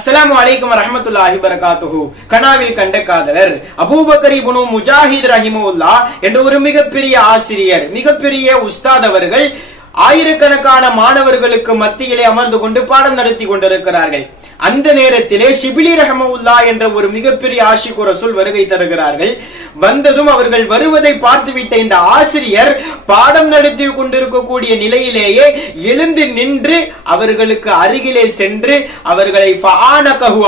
அஸ்ஸலாமு அலைக்கும் வரஹ்மத்துல்லாஹி வபரகாத்துஹு. கனாவில் கண்ட காதலர் அபூபக்கர் இப்னு முஜாஹித் ரஹிமஹுல்லாஹ் என்ற ஒரு மிகப்பெரிய ஆசிரியர், மிகப்பெரிய உஸ்தாத் அவர்கள் ஆயிரக்கணக்கான மாணவர்களுக்கு மத்தியிலே அமர்ந்து கொண்டு பாடம் நடத்தி கொண்டிருக்கிறார்கள். அந்த நேரத்திலே ஷிபிலி ரஹ்மத்துல்லாஹ் என்ற ஒரு மிகப்பெரிய ஆஷிக்கு ரசூல் வருகை தருகிறார்கள். வந்ததும் அவர்கள் வருவதை பார்த்துவிட்ட இந்த ஆசிரியர் பாடம் நடத்தி கொண்டிருக்கக்கூடிய நிலையிலேயே எழுந்து நின்று அவர்களுக்கு அருகிலே சென்று அவர்களை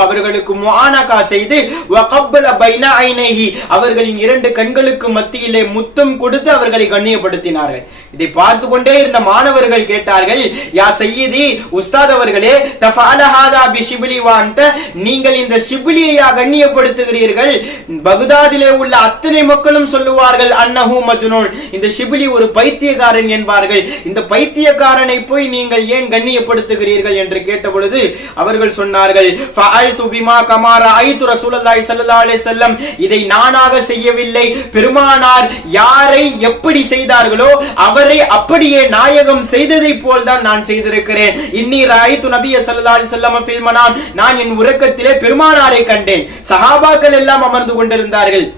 அவர்களுக்கு முஆனகா செய்து வகப்பல பைன ஐனைஹி அவர்களின் இரண்டு கண்களுக்கு மத்தியிலே முத்தம் கொடுத்து அவர்களை கண்ணியப்படுத்தினார்கள். இதை பார்த்து கொண்டே இருந்த மாணவர்கள் கேட்டார்கள், யா சய்யிதி, உஸ்தாத் அவர்களே, தஃஅல ஹாதா பிஷிபிலி வஅன்த, நீங்கள் இந்த ஷிபிலியை கண்ணியப்படுத்துகிறீர்கள். பக்தாதிலே உள்ள அத்தனை மக்களும் சொல்லுவார்கள் அன்னஹு மஜ்னூன், இந்த ஷிபிலி ஒரு பைத்தியக்காரன் என்பார்கள். இந்த பைத்தியக்காரனை போய் நீங்கள் ஏன் கண்ணியப்படுத்துகிறீர்கள் என்று கேட்டபொழுது அவர்கள் சொன்னார்கள், ஃபஅல்து பிமா கமா ரஅய்து ரசூலுல்லாஹி ஸல்லல்லாஹு அலைஹி வஸல்லம், இதை நானாக செய்யவில்லை, பெருமானார் யாரை எப்படி செய்தார்களோ அவரை அப்படியே நாயகம் செய்ததை போல்தான் நான் செய்திருக்கிறேன். இன்னி ரஅய்து நபிய ஸல்லல்லாஹு அலைஹி வஸல்லம் ஃபில் மனாம், நான் என் உறக்கத்திலே பெருமானாரை கண்டேன். சஹாபாக்கள் எல்லாம் அமர்ந்து கொண்டிருந்தார்கள்.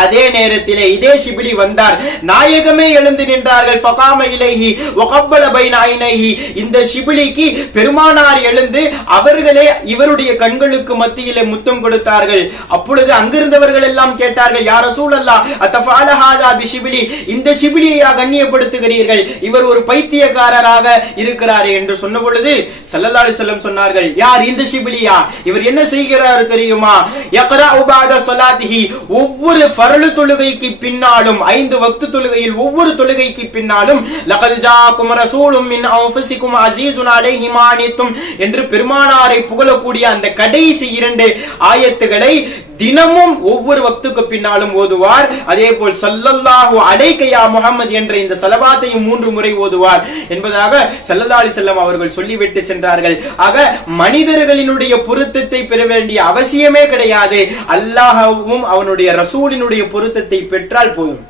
அதே நேரத்திலே இதே ஷிபிலி வந்தார், நாயகமே எழுந்து நின்றார்கள். ஃபகாம இலைஹி வகப்பல பைன ஐனைஹி, இந்த ஷிபிலிக்கு பெருமானார் எழுந்து அவர்களே இவருடைய கண்களுக்கு மத்தியிலே முத்தம் கொடுத்தார்கள். அப்பொழுது அங்கிருந்தவர்கள் எல்லாம் கேட்டார்கள், யா ரசூலல்லாஹ் அத்தஃஅல ஹாதா பிஷிபிலி, இந்த ஷிபிலியை கண்ணியப்படுத்துகிறீர்கள், இவர் ஒரு பைத்தியக்காரராக இருக்கிறார் என்று சொன்ன பொழுது ஸல்லல்லாஹு அலைஹி வஸல்லம் சொன்னார்கள், யார் இந்த ஷிபிலியா, இவர் என்ன செய்கிறார் தெரியுமா? யக்ரஉ பஅத ஸலாத்திஹி, ஒவ்வொரு ஃபர்லு தொழுகைக்கு பின்னாலும், 5 வக்து தொழுகையில் ஒவ்வொரு தொழுகைக்கு பின்னாலும் லகத் ஜாஅக்கும் ரசூலும் மின் அன்ஃபுசிக்கும் அஸீஸுன் அலைஹி மா அனித்தும் என்று பெருமானாரை புகழக்கூடிய அந்த கடைசி 2 ஆயத்துகளை தினமும் ஒவ்வொரு வக்துக்கு பின்னாலும் ஓதுவார். அதே போல் ஸல்லல்லாஹு அலைக யா முஹம்மது என்ற இந்த ஸலவாத்தையும் 3 முறை ஓதுவார் என்பதாக ஸல்லல்லாஹு அலைஹி வஸல்லம் அவர்கள் சொல்லிவிட்டு சென்றார்கள். ஆக மனிதர்களினுடைய பொருத்தத்தை பெற வேண்டிய அவசியமே கிடையாது, அல்லாஹ்வும் அவனுடைய ரசூலினுடைய பொருத்தத்தை பெற்றால் போதும்.